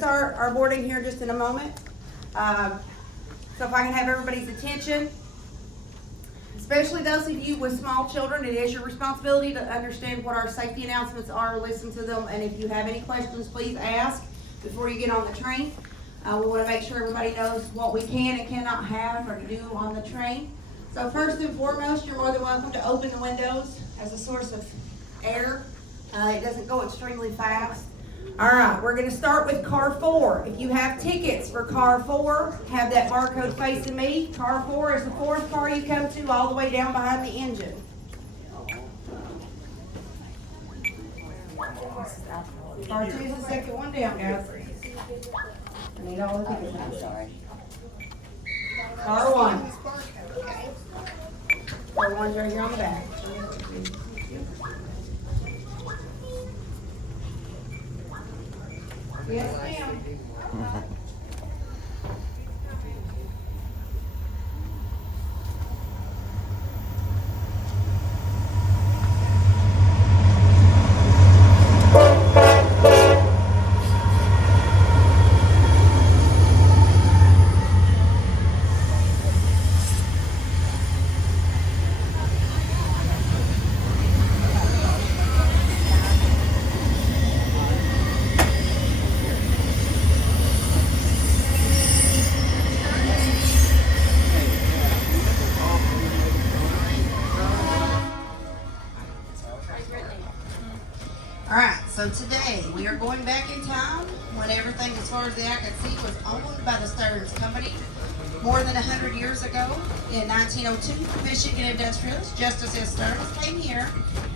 start our boarding here just in a moment. So if I can have everybody's attention, especially those of you with small children, it is your responsibility to understand what our safety announcements are, listen to them, and if you have any questions, please ask before you get on the train. We want to make sure everybody knows what we can and cannot have or do on the train. So first and foremost, you're more than welcome to open the windows as a source of air. It doesn't go extremely fast. All right, we're going to start with car 4. If you have tickets for car 4, have that barcode facing me. Car 4 is the 4th car you come to, all the way down behind the engine. Car 2 is the second one down, guys. I need all the tickets. I'm sorry. Car 1. Car 1's right here on the back. Yes, ma'am. So today, we are going back in time when everything, as far as the eye could see, was owned by the Stearns Company. More than 100 years ago, in 1902, Michigan industrialist Justus S. Stearns came here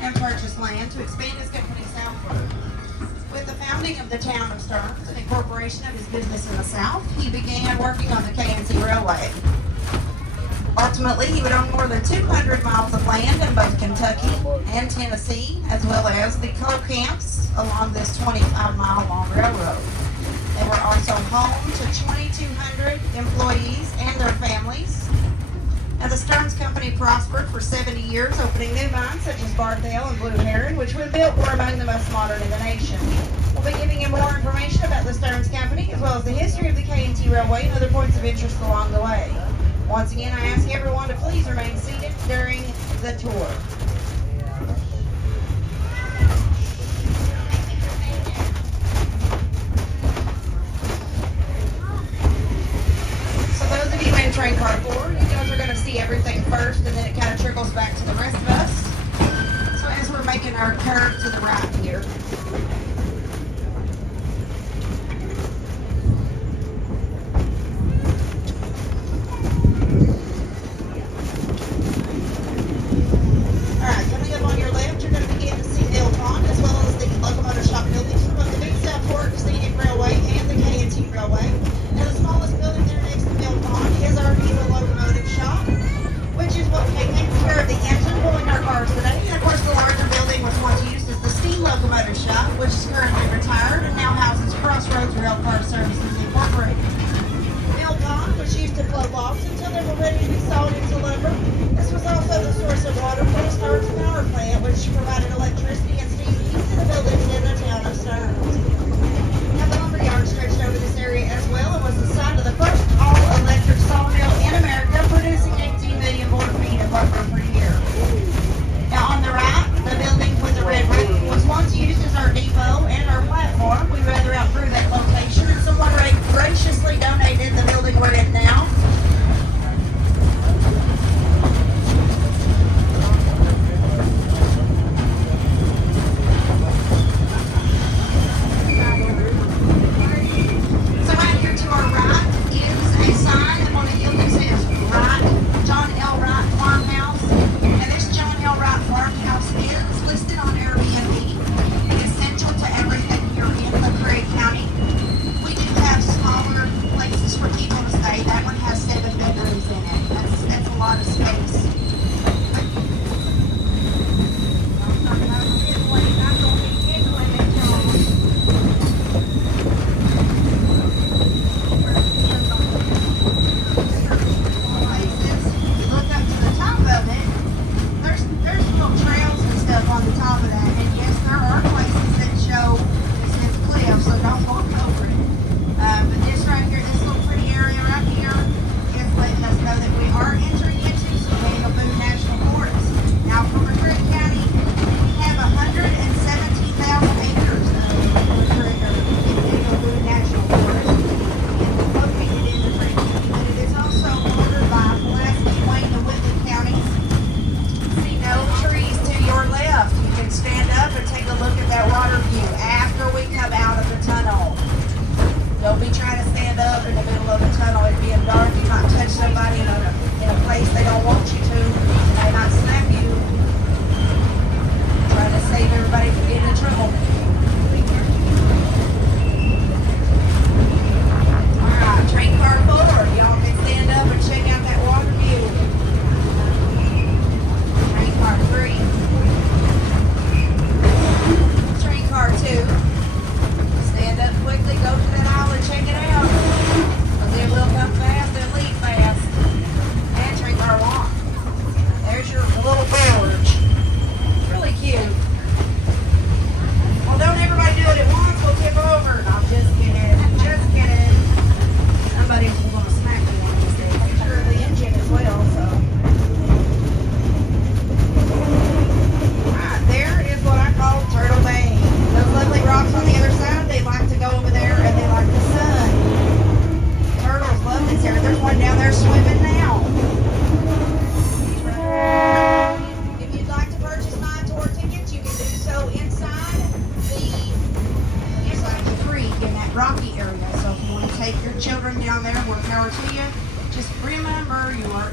and purchased land to expand his company southward. With the founding of the town of Stearns and incorporation of his business in the South, he began working on the K&T Railway. Ultimately, he would own more than 200 miles of land in both Kentucky and Tennessee, as well as the coal camps along this 25-mile long railroad. They were also home to 2,200 employees and their families. Now, the Stearns Company prospered for 70 years, opening new mines such as Barthel and Blue Heron, which when built were among the most modern in the nation. We'll be giving you more information about the Stearns Company, as well as the history of the K&T Railway and other points of interest along the way. Once again, I ask everyone to please remain seated during the tour. So those of you in train car 4, you guys are going to see everything first, and then it kind of trickles back to the rest of us. So as we're making our curve to the right here. Which is what takes care of the engine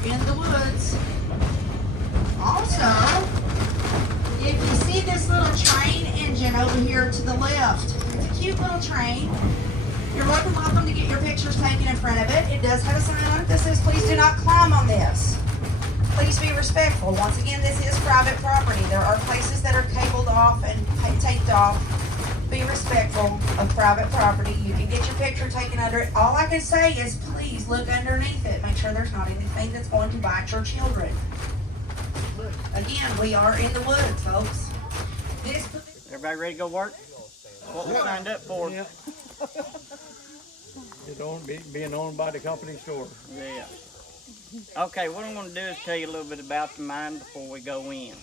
in the woods. Also, if you see this little train engine over here to the left, it's a cute little train. You're more than welcome to get your pictures taken in front of it. It does have a sign on it that says, please do not climb on this. Please be respectful. Once again, this is private property. There are places that are cabled off and taped off. Be respectful of private property. You can get your picture taken under it. All I can say is please look underneath it. Make sure there's not anything that's going to bite your children. Again, we are in the woods, folks. Everybody ready to go work? That's what we signed up for. Yeah. Being owned by the company store. Yeah. Okay, what I'm going to do is tell you a little bit about the mine before we go in.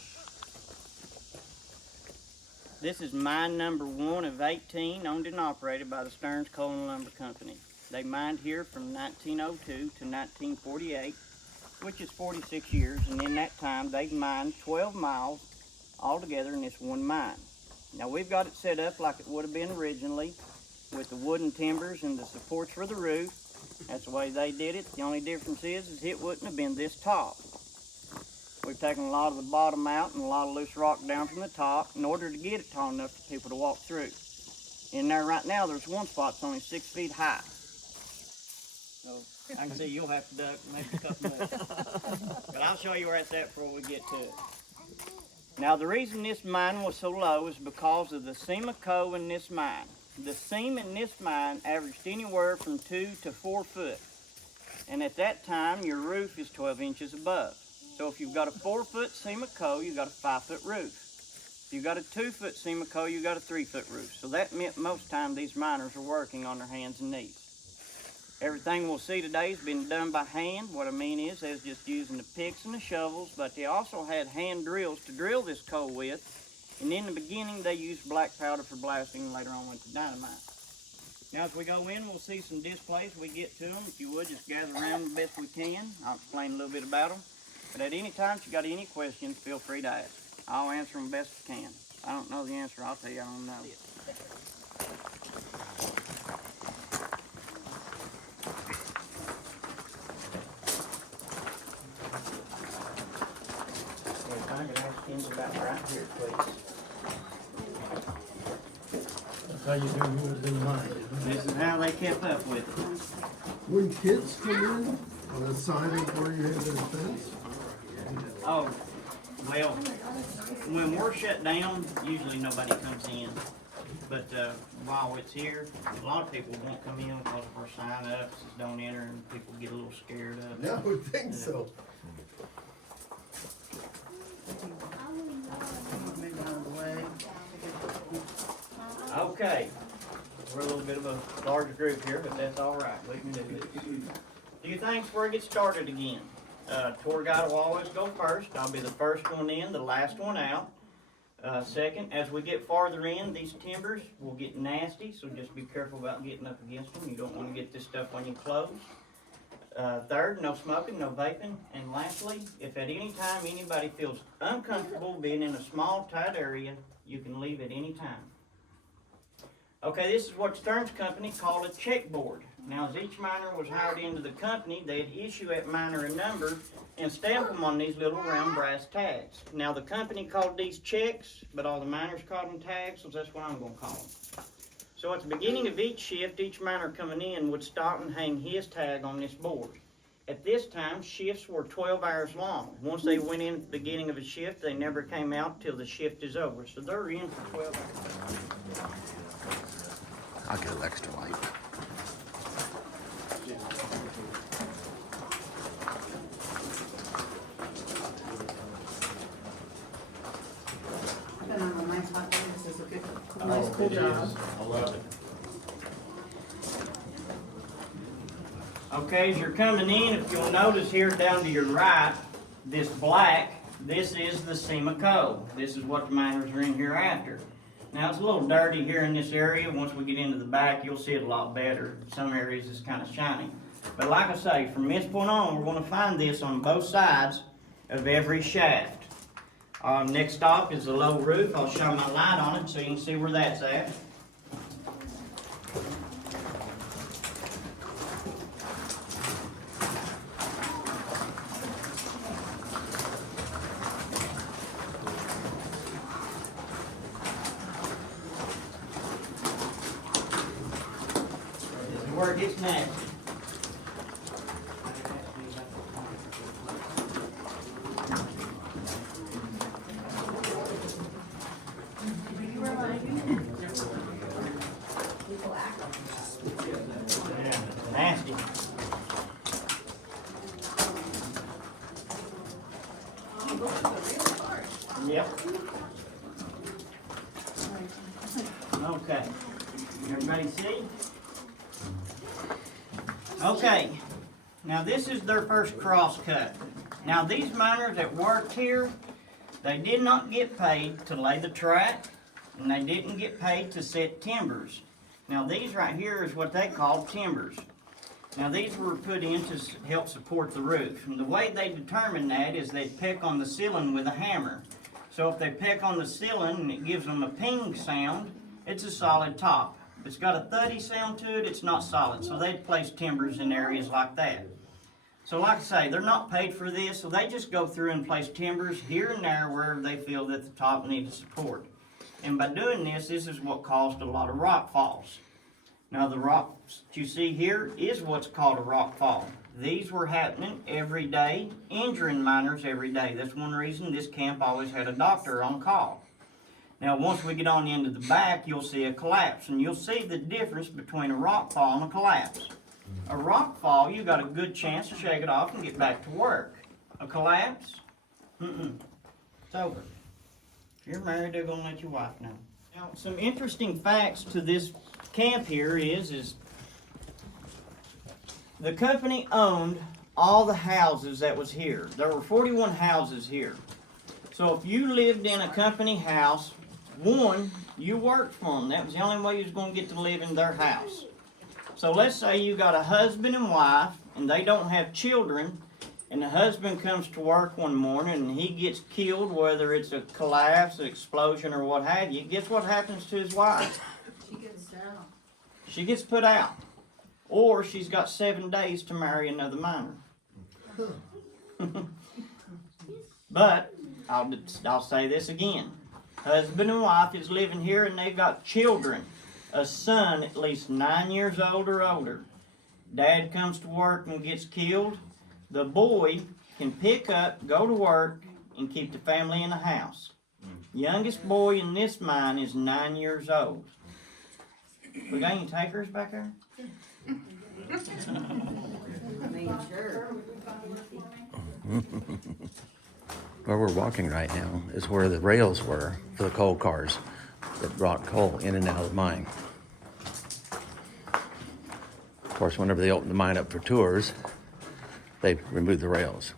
This is mine number 1 of 18, owned and operated by the Stearns Coal and Lumber Company. They mined here from 1902 to 1948, which is 46 years, and in that time they've mined 12 miles altogether in this one mine. Now we've got it set up like it would have been originally, with the wooden timbers and the supports for the roof. That's the way they did it. The only difference is it wouldn't have been this tall. We've taken a lot of the bottom out and a lot of loose rock down from the top in order to get it tall enough for people to walk through. In there right now, there's one spot that's only 6 feet high. So I can see you'll have to duck maybe a couple minutes. But I'll show you where it's at before we get to it. Now the reason this mine was so low is because of the seam of coal in this mine. The seam in this mine averaged anywhere from 2 to 4 foot. And at that time, your roof is 12 inches above. So if you've got a 4-foot seam of coal, you've got a 5-foot roof. If you've got a 2-foot seam of coal, you've got a 3-foot roof. So that meant most time these miners are working on their hands and knees. Everything we'll see today has been done by hand. What I mean is they was just using the picks and the shovels, but they also had hand drills to drill this coal with. And in the beginning, they used black powder for blasting, and later on went to dynamite. Now, as we go in, we'll see some displays. We get to them. If you would, just gather around the best we can. I'll explain a little bit about them. But at any time, if you got any questions, feel free to ask. I'll answer them best I can. If I don't know the answer, I'll tell you I don't know. If I could ask him about right here, please. That's how you do yours in mine. This is how they kept up with it. When kids come in on the side of where you have the fence, Oh, well, when we're shut down, usually nobody comes in. But while it's here, a lot of people won't come in because of our sign up, says don't enter, and people get a little scared of it. no, I would think so. Okay, we're a little bit of a larger group here, but that's all right. We can do this. A few things before we get started again. Tour guide will always go first. I'll be the first one in, the last one out. Second, as we get farther in, these timbers will get nasty, so just be careful about getting up against them. You don't want to get this stuff on your clothes. Third, no smoking, no vaping. And lastly, if at any time anybody feels uncomfortable being in a small, tight area, you can leave at any time. Okay, this is what Stearns Company called a checkboard. Now, as each miner was hired into the company, they'd issue that miner a number and stamp them on these little round brass tags. Now, the company called these checks, but all the miners called them tags, so that's what I'm going to call them. So at the beginning of each shift, each miner coming in would stop and hang his tag on this board. At this time, shifts were 12 hours long. Once they went in at the beginning of a shift, they never came out till the shift is over. So they're in for 12 hours. I'll go extra light. Been on a nice hot day. This is a good, nice cool job. I love it. Okay, as you're coming in, if you'll notice here down to your right, this black, this is the seam of coal. This is what the miners are in here after. Now, it's a little dirty here in this area. Once we get into the back, you'll see it a lot better. Some areas it's kind of shiny. But like I say, from this point on, we're going to find this on both sides of every shaft. Next stop is the low roof. I'll shine my light on it so you can see where that's at. gets nasty. Yeah, nasty. Yep. Okay. Everybody see? Okay. Now this is their first cross cut. Now these miners that worked here, they did not get paid to lay the track, and they didn't get paid to set timbers. Now these right here is what they call timbers. Now these were put in to help support the roof. And the way they determine that is they peck on the ceiling with a hammer. So if they peck on the ceiling and it gives them a ping sound, it's a solid top. If it's got a thuddy sound to it, it's not solid. So they'd place timbers in areas like that. So like I say, they're not paid for this, so they just go through and place timbers here and there wherever they feel that the top needs support. And by doing this, this is what caused a lot of rock falls. Now the rocks that you see here is what's called a rock fall. These were happening every day, injuring miners every day. That's one reason this camp always had a doctor on call. Now once we get on into the back, you'll see a collapse, and you'll see the difference between a rock fall and a collapse. A rock fall, you got a good chance to shake it off and get back to work. A collapse? It's over. If you're married, they're gonna let your wife know. Now, some interesting facts to this camp here is the company owned all the houses that was here. There were 41 houses here. So if you lived in a company house, one, you worked for them. That was the only way you was going to get to live in their house. So let's say you got a husband and wife, and they don't have children, and the husband comes to work one morning and he gets killed, whether it's a collapse, an explosion, or what have you. Guess what happens to his wife? She gets out. She gets put out. Or she's got 7 days to marry another miner. But I'll say this again. Husband and wife is living here and they've got children. A son at least 9 years old or older. Dad comes to work and gets killed. The boy can pick up, go to work, and keep the family in the house. Youngest boy in this mine is 9 years old. We got any takers back there? Sure. Where we're walking right now is where the rails were for the coal cars that brought coal in and out of the mine. Of course, whenever they opened the mine up for tours, they removed the rails.